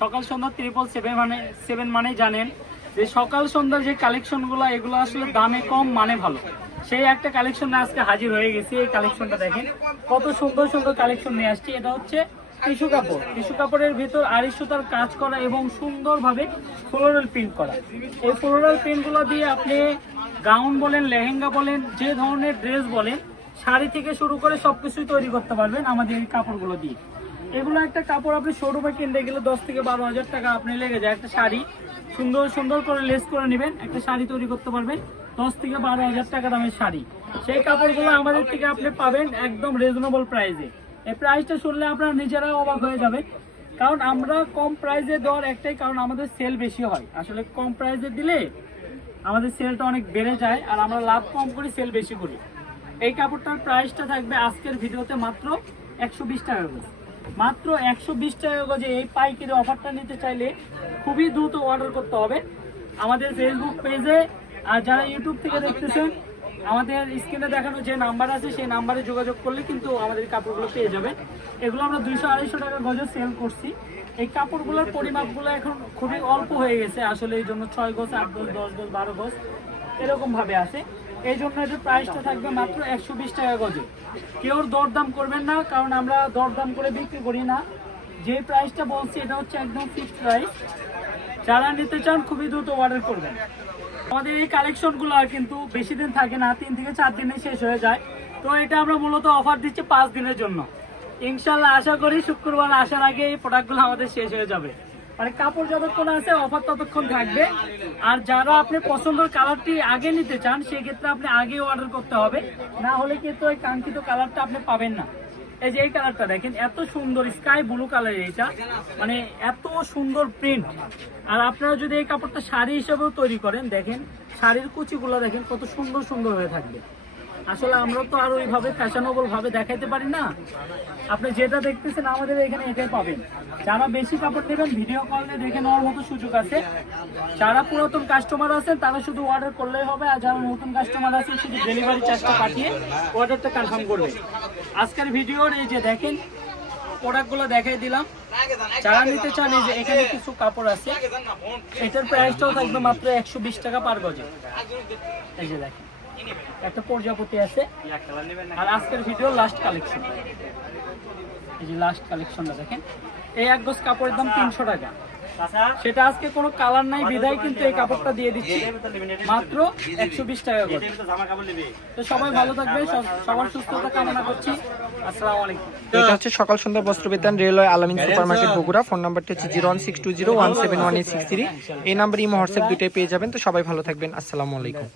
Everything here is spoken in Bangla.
সকাল সন্ধ্যা 777 মানে জানেন যে সকাল সন্ধ্যার যে কালেকশনগুলো এগুলো আসলে দামে কম মানে ভালো। সেই একটা কালেকশন আজকে হাজির হয়ে গেছি। এই কালেকশনটা দেখেন কত সুন্দর সুন্দর কালেকশন নিয়ে আসছি। এটা হচ্ছে টিস্যু কাপড়। টিস্যু কাপড়ের ভিতর আড়ি সুতার কাজ করা এবং সুন্দরভাবে ফ্লোরাল প্রিন্ট করা। এই ফ্লোরাল প্রিন্টগুলো দিয়ে আপনি গাউন বলেন, লেহেঙ্গা বলেন, যে ধরনের ড্রেস বলেন, শাড়ি থেকে শুরু করে সবকিছুই তৈরি করতে পারবেন আমাদের এই কাপড়গুলো দিয়ে। এগুলো একটা কাপড় আপনি শোরুমে কিনতে গেলে 10 থেকে 12 হাজার টাকা আপনি লেগে যায়। একটা শাড়ি সুন্দর সুন্দর করে লেস করে নেবেন, একটা শাড়ি তৈরি করতে পারবেন 10 থেকে 12 হাজার টাকা দামের শাড়ি। সেই কাপড়গুলো আমাদের থেকে আপনি পাবেন একদম রিজনেবল প্রাইসে। এই প্রাইসটা শুনলে আপনারা নিজেরাও অবাক হয়ে যাবেন, কারণ আমরা কম প্রাইসে দেওয়ার একটাই কারণ আমাদের সেল বেশি হয়। আসলে কম প্রাইসে দিলে আমাদের সেলটা অনেক বেড়ে যায়, আর আমরা লাভ কম করি, সেল বেশি করি। এই কাপড়টার প্রাইসটা থাকবে আজকের ভিডিওতে মাত্র 120 টাকা গজ। মাত্র 120 টাকা গজে এই পাইকারি অফারটা নিতে চাইলে খুবই দ্রুত অর্ডার করতে হবে আমাদের ফেসবুক পেজে। আর যারা ইউটিউব থেকে দেখতেছেন, আমাদের স্ক্রিনে দেখানো যে নাম্বার আছে সেই নাম্বারে যোগাযোগ করলে কিন্তু আমাদের কাপড়গুলো পেয়ে যাবেন। এগুলো আমরা 200-250 টাকা গজে সেল করছি। এই কাপড়গুলোর পরিমাপগুলো এখন খুবই অল্প হয়ে গেছে আসলে, এই জন্য 6 গজ, 8 গজ, 10 গজ, 12 গজ এরকম ভাবে আছে। এই জন্য এটার প্রাইসটা থাকবে মাত্র 120 টাকা গজে। কেউ দরদাম করবেন না, কারণ আমরা দরদাম করে বিক্রি করি না। যে প্রাইসটা বলছি এটা হচ্ছে একদম ফিক্সড প্রাইস। যারা নিতে চান খুবই দ্রুত অর্ডার করবেন। আমাদের এই কালেকশনগুলো কিন্তু বেশি দিন থাকে না, 3 থেকে 4 দিনে শেষ হয়ে যায়। তো এটা আমরা মূলত অফার দিচ্ছি 5 দিনের জন্য। ইনশাল্লাহ আশা করি শুক্রবার আসার আগে এই প্রোডাক্টগুলো আমাদের শেষ হয়ে যাবে। মানে কাপড় যতক্ষণ আছে অফার ততক্ষণ থাকবে। আর যারা আপনি পছন্দের কালারটি আগে নিতে চান সেক্ষেত্রে আপনি আগে অর্ডার করতে হবে, না হলে কিন্তু ওই কাঙ্ক্ষিত কালারটা আপনি পাবেন না। এই যে এই কালারটা দেখেন, এত সুন্দর স্কাই ব্লু কালার, এটা মানে এত সুন্দর প্রিন্ট। আর আপনারা যদি এই কাপড়টা শাড়ি হিসেবেও তৈরি করেন, দেখেন শাড়ির কুচিগুলো দেখেন কত সুন্দর সুন্দর হয়ে থাকবে। আসলে আমরা তো আর ওইভাবে ফ্যাশনেবল ভাবে দেখাইতে পারি না। আপনি যেটা দেখতেছেন আমাদের এখানে এটাই পাবেন। যারা বেশি কাপড় নেবেন ভিডিও কলে দেখে নেওয়ার মতো সুযোগ আছে। যারা পুরাতন কাস্টমার আছেন তারা শুধু অর্ডার করলেই হবে, আর যারা নতুন কাস্টমার আছেন শুধু ডেলিভারি চার্জটা পাঠিয়ে অর্ডারটা কনফার্ম করবে। আজকের ভিডিওর এই যে দেখেন প্রোডাক্টগুলো দেখাই দিলাম। যারা নিতে চান এই যে এখানে কিছু কাপড় আছে, এটার প্রাইসটাও থাকবে মাত্র 120 টাকা পার গজে। এই যে দেখেন একটা প্রজাপতি আছে। আর আজকের ভিডিও লাস্ট কালেকশন, এই যে লাস্ট কালেকশনটা দেখেন। এই এক গজ কাপড়ের দাম 300 টাকা। সেটা আজকে কোনো কালার নাই বিধায় কিন্তু এই কাপড়টা দিয়ে দিচ্ছি মাত্র 120 টাকা করে। তো সবাই ভালো থাকবে, সবার সুস্থতা কামনা করছি। আসসালামু আলাইকুম। এটা হচ্ছে সকাল সন্ধ্যা বস্ত্রবিতান, রেলওয়ে আলামিন সুপার মার্কেট বগুড়া। ফোন নাম্বারটি হচ্ছে 01620171863। এই নাম্বার ইমো হোয়াটসঅ্যাপ দুইটাই পেয়ে যাবেন। তো সবাই ভালো থাকবেন। আসসালামু আলাইকুম।